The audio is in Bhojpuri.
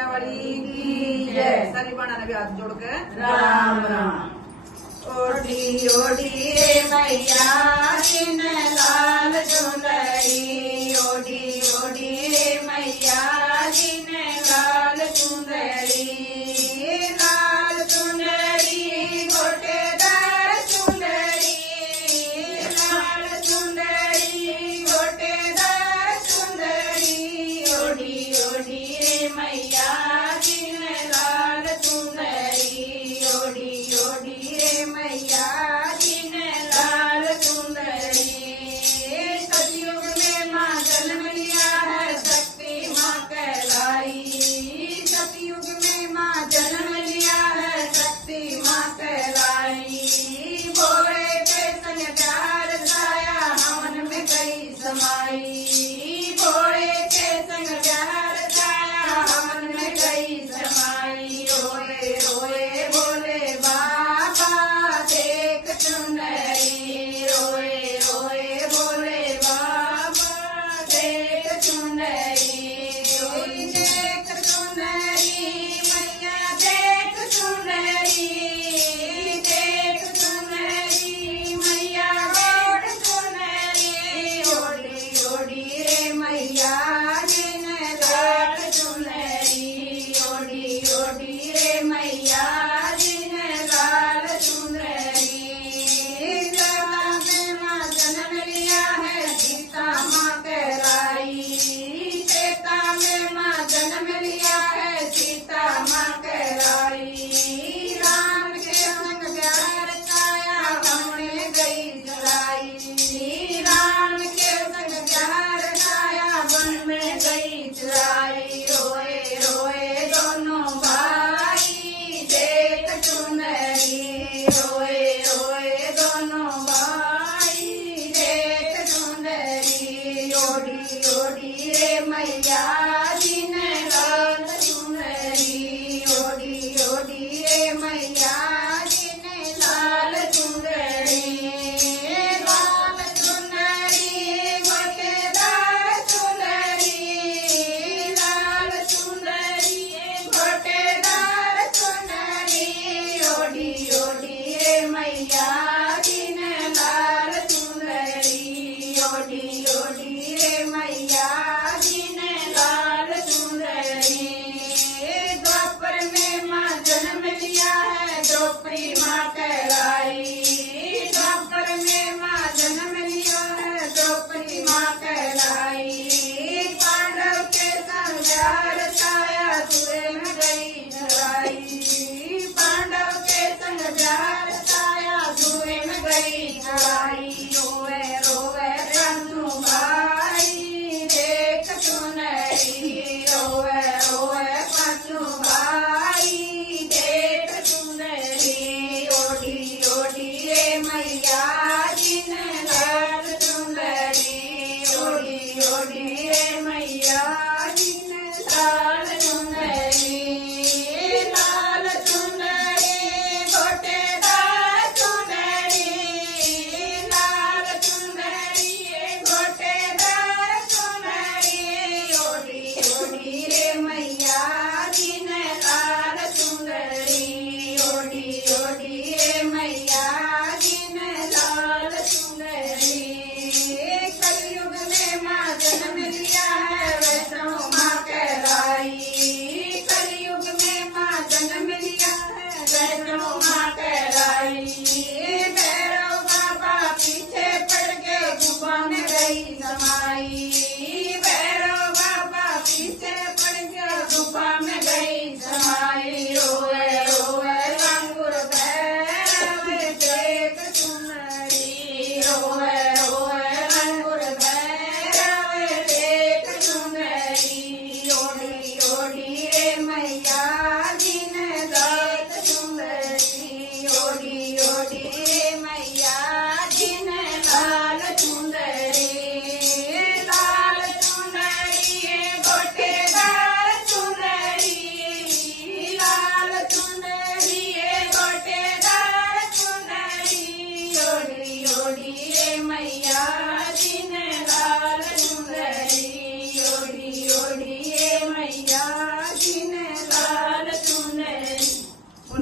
शेरावाली की जय। सारी बाणा ने भी हाथ जोड़ के राम राम। ओढ़ी ओढ़ी रे मैया जिन लाल चुंदरी, ओढ़ी ओढ़ी रे मैया जिन लाल चुंदरी, लाल चुंदरी गोटेदार चुंदरी, लाल चुंदरी गोटेदार चुंदरी, ओढ़ी ओढ़ी रे मैया जिन लाल चुंदरी, ओढ़ी ओढ़ी रे मैया जिन लाल चुंदरी। सतयुग में माँ जन्म लिया है शक्ति माँ कहलाई, सतयुग में माँ जन्म लिया है शक्ति माँ कहलाई। भोरे के संग प्यार छाया हवन में गई समाई, भोरे के संग प्यार छाया हवन में गई समाई। रोए रोए बोले बाबा देख चुनरी, रोए रोए बोले बाबा देख चुनरी, देख चुनरी मैया देख चुनरी, देख चुनरी मैया देख चुनरी, ओढ़ी ओढ़ी रे मैया जिन लाल चुनरी, ओढ़ी ओढ़ी रे मैया जिन लाल चुनरी। जहाँ में माँ जन्म लिया है सीता माँ कहलाई, सीता में माँ जन्म लिया है सीता माँ कहलाई। राम के संग प्यार छाया हमने गई चलाई, राम के संग प्यार छाया वन में गई चलाई। रोए रोए दोनों भाई देख चुनरी, रोए रोए दोनों भाई देख चुनरी, ओढ़ी ओढ़ी रे मैया जिन